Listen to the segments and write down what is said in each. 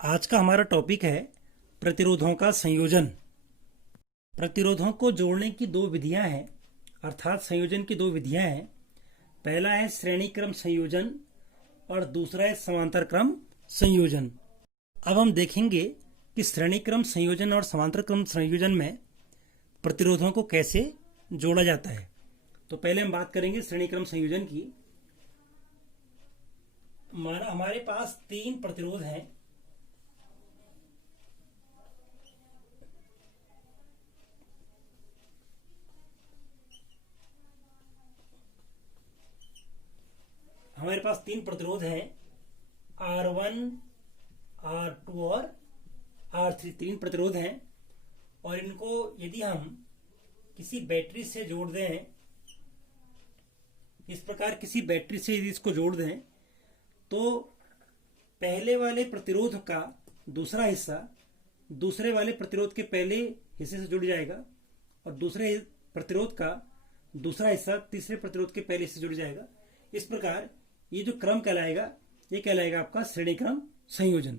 आज का हमारा टॉपिक है प्रतिरोधों का संयोजन। प्रतिरोधों को जोड़ने की दो विधियां हैं, अर्थात संयोजन की दो विधियां हैं। पहला है श्रेणी क्रम संयोजन और दूसरा है समांतर क्रम संयोजन। अब हम देखेंगे कि श्रेणी क्रम संयोजन और समांतर क्रम संयोजन में प्रतिरोधों को कैसे जोड़ा जाता है। तो पहले हम बात करेंगे श्रेणी क्रम संयोजन की। हमारे पास तीन प्रतिरोध हैं। हमारे पास तीन प्रतिरोध हैं, R1, R2 और R3। तीन प्रतिरोध हैं और इनको यदि हम किसी बैटरी से जोड़ दें, इस प्रकार किसी बैटरी से यदि इसको जोड़ दें, तो पहले वाले प्रतिरोध का दूसरा हिस्सा दूसरे वाले प्रतिरोध के पहले हिस्से से जुड़ जाएगा और दूसरे प्रतिरोध का दूसरा हिस्सा तीसरे प्रतिरोध के पहले हिस्से से जुड़ जाएगा। इस प्रकार ये जो क्रम कहलाएगा, ये कहलाएगा आपका श्रेणी क्रम संयोजन।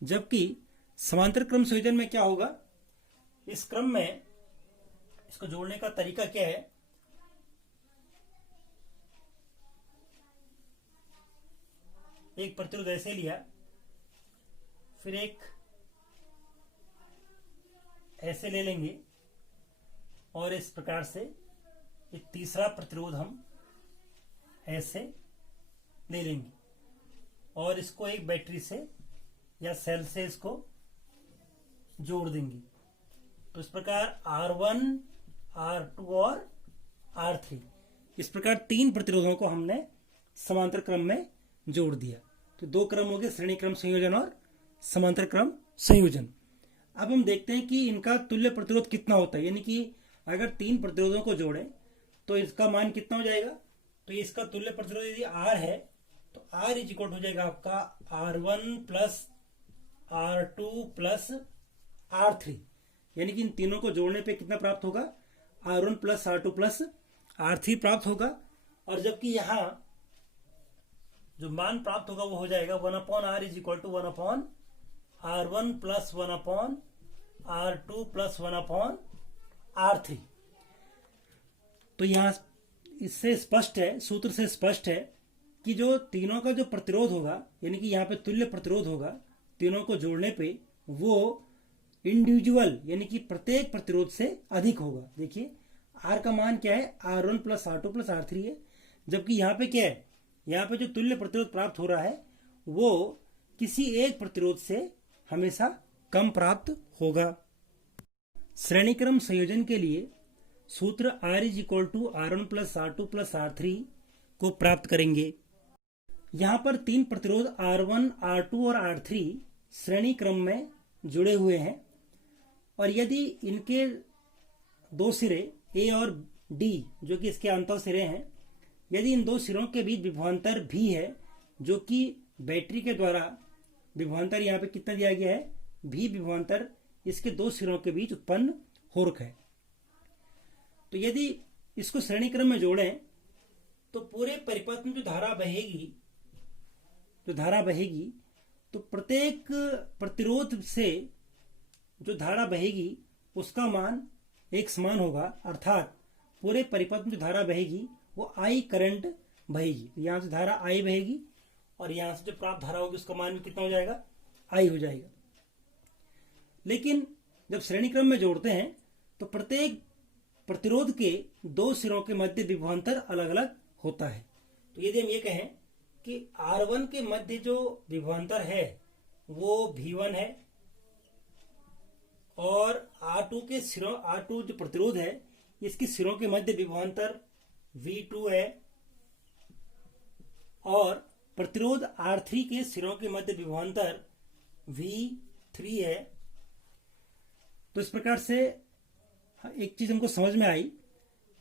जबकि समांतर क्रम संयोजन में क्या होगा, इस क्रम में इसको जोड़ने का तरीका क्या है, एक प्रतिरोध ऐसे लिया, फिर एक ऐसे ले लेंगे और इस प्रकार से एक तीसरा प्रतिरोध हम ऐसे ले लेंगे और इसको एक बैटरी से या सेल से इसको जोड़ देंगे। तो इस प्रकार R1, R2 और R3, इस प्रकार तीन प्रतिरोधों को हमने समांतर क्रम में जोड़ दिया। तो दो क्रम हो गए, श्रेणी क्रम संयोजन और समांतर क्रम संयोजन। अब हम देखते हैं कि इनका तुल्य प्रतिरोध कितना होता है, यानी कि अगर तीन प्रतिरोधों को जोड़ें तो इसका मान कितना हो जाएगा। तो इसका तुल्य प्रतिरोध यदि R है तो R इज इक्वल हो जाएगा आपका R1 plus R2 plus R3, यानी कि इन तीनों को जोड़ने पे कितना प्राप्त होगा, R1 plus R2 plus R3 प्राप्त होगा। और जबकि यहाँ जो मान प्राप्त होगा वो हो जाएगा 1/R is equal to 1/R1 plus 1/R2 plus 1/R3। तो यहाँ इससे स्पष्ट है, सूत्र से स्पष्ट है कि जो तीनों का जो प्रतिरोध होगा, यानी कि यहाँ पे तुल्य प्रतिरोध होगा, तीनों को जोड़ने पे वो इंडिविजुअल यानी कि प्रत्येक प्रतिरोध से अधिक होगा। देखिए R का मान क्या है, R1 plus R2 plus R3 है, जबकि यहाँ पे क्या है, यहाँ पे जो तुल्य प्रतिरोध प्राप्त हो रहा है वो किसी एक प्रतिरोध से हमेशा कम प्राप्त होगा। श्रेणी क्रम संयोजन के लिए सूत्र R is equal to R1 plus R2 plus R3 को प्राप्त करेंगे। यहाँ पर तीन प्रतिरोध R1, R2 और R3 श्रेणी क्रम में जुड़े हुए हैं और यदि इनके दो सिरे A और D जो कि इसके अंतर सिरे हैं, यदि इन दो सिरों के बीच विभवांतर भी है, जो कि बैटरी के द्वारा विभवांतर यहाँ पे कितना दिया गया है, भी विभवांतर इसके दो सिरों के बीच उत्पन्न हो रखा है। तो यदि इसको श्रेणी क्रम में जोड़ें तो पूरे परिपथ में जो धारा बहेगी तो प्रत्येक प्रतिरोध से जो धारा बहेगी उसका मान एक समान होगा, अर्थात पूरे परिपथ में जो धारा बहेगी वो I करंट बहेगी। यहाँ से धारा I बहेगी और यहाँ से जो प्राप्त धारा होगी उसका मान भी कितना हो जाएगा, I हो जाएगा। लेकिन जब श्रेणी क्रम में जोड़ते हैं तो प्रत्येक प्रतिरोध के दो सिरों के मध्य विभवांतर अलग अलग होता है। तो यदि हम ये कहें कि R1 के मध्य जो विभवांतर है वो V1 है और R2 जो प्रतिरोध है इसके सिरों के मध्य विभवांतर V2 है और प्रतिरोध R3 के सिरों के मध्य विभवांतर V3 है। तो इस प्रकार से एक चीज हमको समझ में आई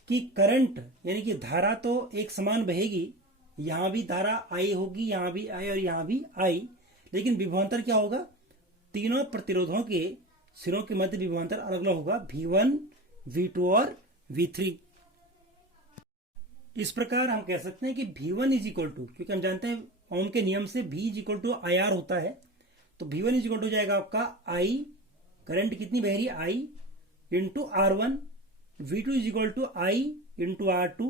कि करंट यानी कि धारा तो एक समान बहेगी, यहां भी धारा I होगी, यहां भी I और यहां भी I, लेकिन विभवांतर क्या होगा, तीनों प्रतिरोधों के सिरों के मध्य विभवांतर अलग अलग होगा, V1, V2 और V3। इस प्रकार हम कह सकते हैं कि V1 इज इक्वल टू, क्योंकि हम जानते हैं ओम के नियम से V is equal to IR होता है, तो V1 इज इक्वल टू हो जाएगा आपका I, करंट कितनी बह रही है I into R1, V2 is equal to I into R2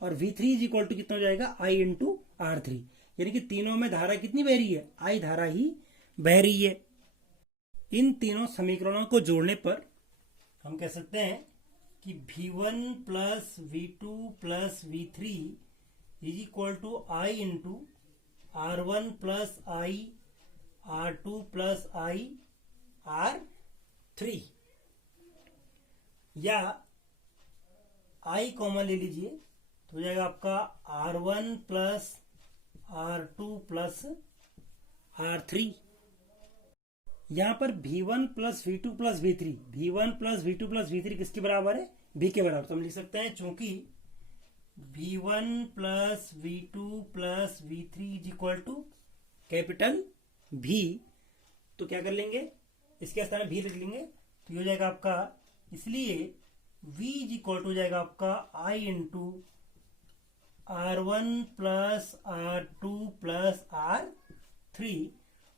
और V3 इज इक्वल टू कितना हो जाएगा I इंटू R3। यानी कि तीनों में धारा कितनी बह रही है, I धारा ही बह रही है। इन तीनों समीकरणों को जोड़ने पर हम कह सकते हैं कि V1 plus V2 plus V3 is equal to I into R1 plus I R2 plus I R3, या I कॉमन ले लीजिए तो हो जाएगा आपका R1 plus R2 plus R3। यहां पर V1 plus V2 plus V3, V1 plus V2 plus V3 किसके बराबर है, V के बराबर। तो हम लिख सकते हैं चूंकि V1 plus V2 plus V3 is equal to capital V, तो क्या कर लेंगे, इसके स्थान में V लिख लेंगे तो ये हो जाएगा आपका, इसलिए V इज इक्वल टू हो जाएगा आपका I into R1 plus R2 plus R3,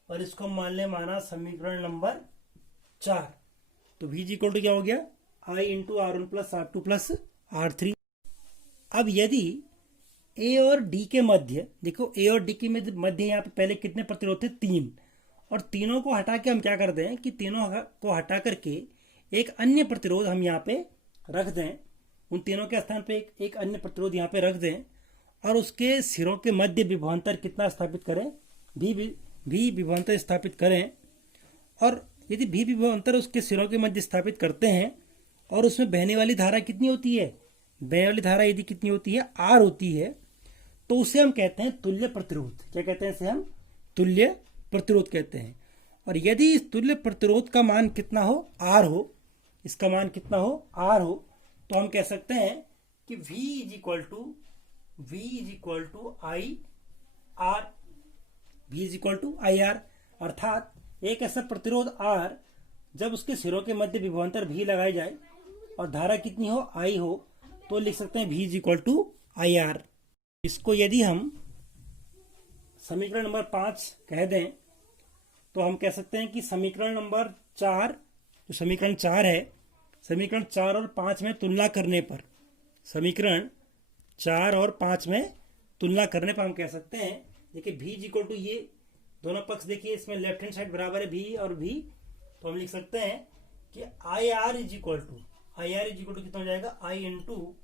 और इसको मान ले माना समीकरण नंबर 4। तो V इज इक्वल टू क्या हो गया, I into R1 plus R2 plus R3। अब यदि A और D के मध्य, देखो A और D के मध्य यहाँ पे पहले कितने प्रतिरोध थे, 3, और तीनों को हटा के हम क्या करते हैं कि तीनों को हटा करके एक अन्य प्रतिरोध हम यहाँ पे रख दें, उन तीनों के स्थान पे एक अन्य प्रतिरोध यहाँ पे रख दें और उसके सिरों के मध्य विभवांतर कितना स्थापित करें, भी विभवांतर स्थापित करें। और यदि भी विभवांतर उसके सिरों के मध्य स्थापित करते हैं और उसमें बहने वाली धारा कितनी होती है, बहने वाली धारा यदि कितनी होती है, R होती है, तो उसे हम कहते हैं तुल्य प्रतिरोध। क्या कहते हैं इसे, हम तुल्य प्रतिरोध कहते हैं। और यदि इस तुल्य प्रतिरोध का मान कितना हो, R हो, इसका मान कितना हो, R हो, तो हम कह सकते हैं कि V is equal to I R, V is equal to I R. अर्थात एक ऐसा प्रतिरोध R जब उसके सिरों के मध्य विभवांतर V लगाई जाए और धारा कितनी हो, I हो, तो लिख सकते हैं V is equal to I R. इसको यदि हम समीकरण नंबर 5 कह दें तो हम कह सकते हैं कि समीकरण नंबर 4, जो समीकरण 4 है, समीकरण 4 और 5 में तुलना करने पर, समीकरण 4 और 5 में तुलना करने पर हम कह सकते हैं, देखिए V इज इक्वल टू, ये दोनों पक्ष देखिए, इसमें लेफ्ट हैंड साइड बराबर है V और V, तो हम लिख सकते हैं कि I R is equal to कितना हो जाएगा, I into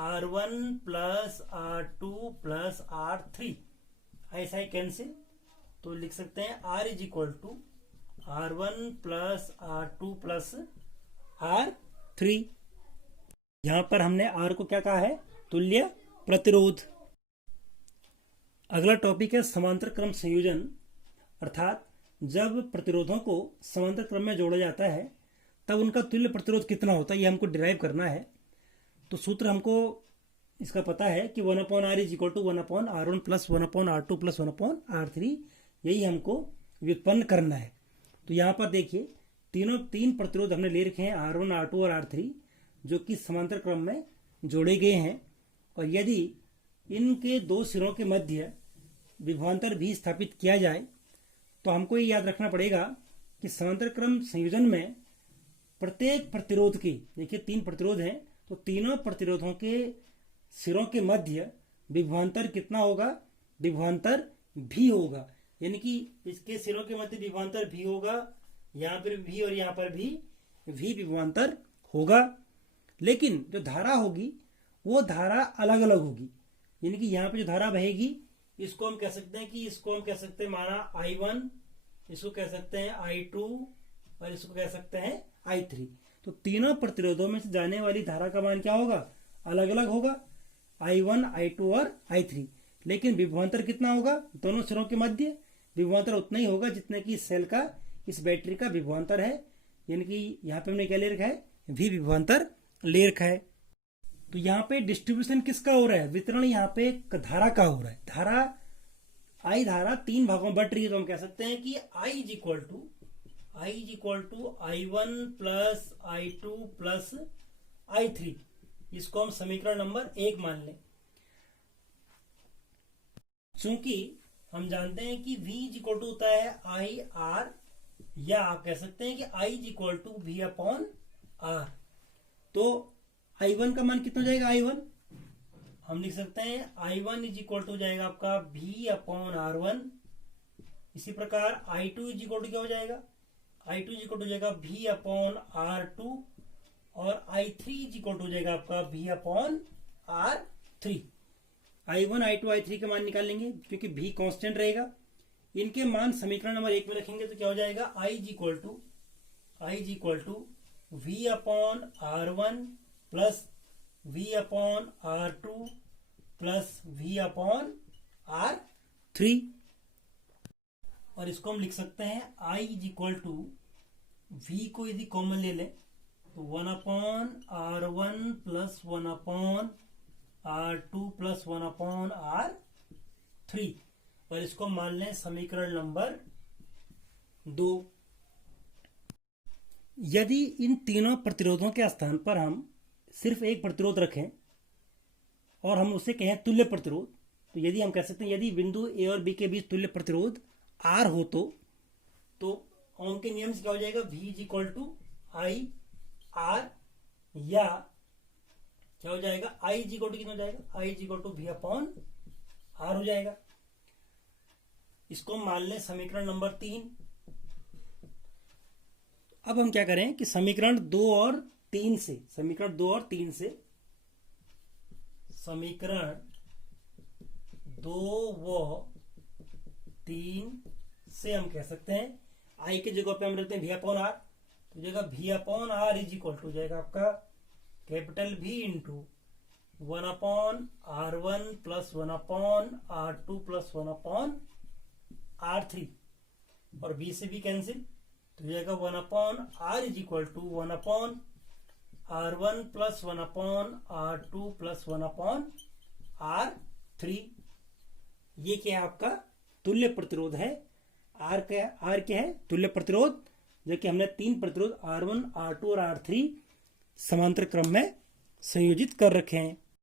R1 plus R2 plus R3, ऐसा ही कैंसिल, तो लिख सकते हैं R is equal to R1 plus R2 plus R3। यहां पर हमने R को क्या कहा है, तुल्य प्रतिरोध। अगला टॉपिक है समांतर क्रम संयोजन, अर्थात जब प्रतिरोधों को समांतर क्रम में जोड़ा जाता है तब उनका तुल्य प्रतिरोध कितना होता है, ये हमको डिराइव करना है। तो सूत्र हमको इसका पता है कि 1/R is equal to 1/R1 plus 1/R2 plus 1/R3, यही हमको व्युत्पन्न करना है। तो यहाँ पर देखिए तीन प्रतिरोध हमने ले रखे हैं, R1, R2 और R3, जो कि समांतर क्रम में जोड़े गए हैं। और यदि इनके दो सिरों के मध्य विभवांतर भी स्थापित किया जाए तो हमको ये याद रखना पड़ेगा कि समांतर क्रम संयोजन में प्रत्येक प्रतिरोध की, देखिए 3 प्रतिरोध हैं, तो तीनों प्रतिरोधों के सिरों के मध्य विभवांतर कितना होगा, विभवांतर भी होगा। यानी कि इसके सिरों के मध्य विभवांतर भी होगा, यहाँ पर भी और यहाँ पर भी विभवांतर होगा। लेकिन जो धारा होगी वो धारा अलग अलग होगी। यानी कि यहाँ पे जो धारा बहेगी इसको हम कह सकते हैं कि इसको हम कह सकते हैं माना I1, इसको कह सकते हैं I2 और इसको कह सकते हैं I3। तो तीनों प्रतिरोधों में से जाने वाली धारा का मान क्या होगा, अलग अलग होगा, I1, I2 और I3। लेकिन विभवांतर कितना होगा, दोनों सिरों के मध्य विभवांतर उतना ही होगा जितने की सेल का, इस बैटरी का विभवांतर है। यानी कि यहाँ पे हमने क्या ले रखा है, V विभवांतर ले रखा है। तो यहाँ पे डिस्ट्रीब्यूशन किसका हो रहा है, वितरण यहाँ पे धारा का हो रहा है। I धारा 3 भागों में बट रही है, तो हम कह सकते हैं कि I is equal to I1 plus I2 plus I3। इसको हम समीकरण नंबर 1 मान लें। चूंकि हम जानते हैं कि V इज इक्वल टू होता है आई आर, या आप कह सकते हैं कि I is equal to V upon R. तो I1 का मान कितना हो जाएगा, I1 हम लिख सकते हैं I1 इज इक्वल टू जाएगा आपका V अपॉन R1। इसी प्रकार I2 इज इक्वल टू क्या हो जाएगा, I2 इज इक्वल टू जाएगा V अपॉन R2, और I3 इज इक्वल टू जाएगा आपका V upon R3। I1 I2 I3 का मान निकाल लेंगे क्योंकि V कांस्टेंट रहेगा। इनके मान समीकरण नंबर 1 में रखेंगे तो क्या हो जाएगा, I is equal to V upon R1 plus V upon R2 plus V upon R3। और इसको हम लिख सकते हैं I is equal to V को यदि कॉमन ले लें तो 1 upon R1 plus 1 upon R2 plus 1 upon R3, और इसको मान लें समीकरण नंबर 2। यदि इन तीनों प्रतिरोधों के स्थान पर हम सिर्फ एक प्रतिरोध रखें और हम उसे कहें तुल्य प्रतिरोध, तो यदि हम कह सकते हैं यदि बिंदु ए और बी के बीच तुल्य प्रतिरोध आर हो तो ओम के नियम से क्या हो जाएगा, V is equal to I R, या क्या हो जाएगा, I इज इक्वल टू कितना हो जाएगा, I is equal to V upon R हो जाएगा। इसको मान लें समीकरण नंबर 3। अब हम क्या करें कि समीकरण 2 और 3 से समीकरण 2 व 3 से हम कह सकते हैं I के जगह पे हम रखते हैं V अपॉन आर, तो जगह V upon R is equal to जाएगा आपका capital V into 1 upon R1 plus 1 upon R2 plus 1 upon R3, और B से B कैंसिल तो जाएगा 1 upon R is equal to 1 upon R1 plus 1 upon R2 plus 1 upon R3। ये क्या है आपका तुल्य प्रतिरोध है। R क्या है, तुल्य प्रतिरोध, जो कि हमने 3 प्रतिरोध R1 R2 और R3 समांतर क्रम में संयोजित कर रखे हैं।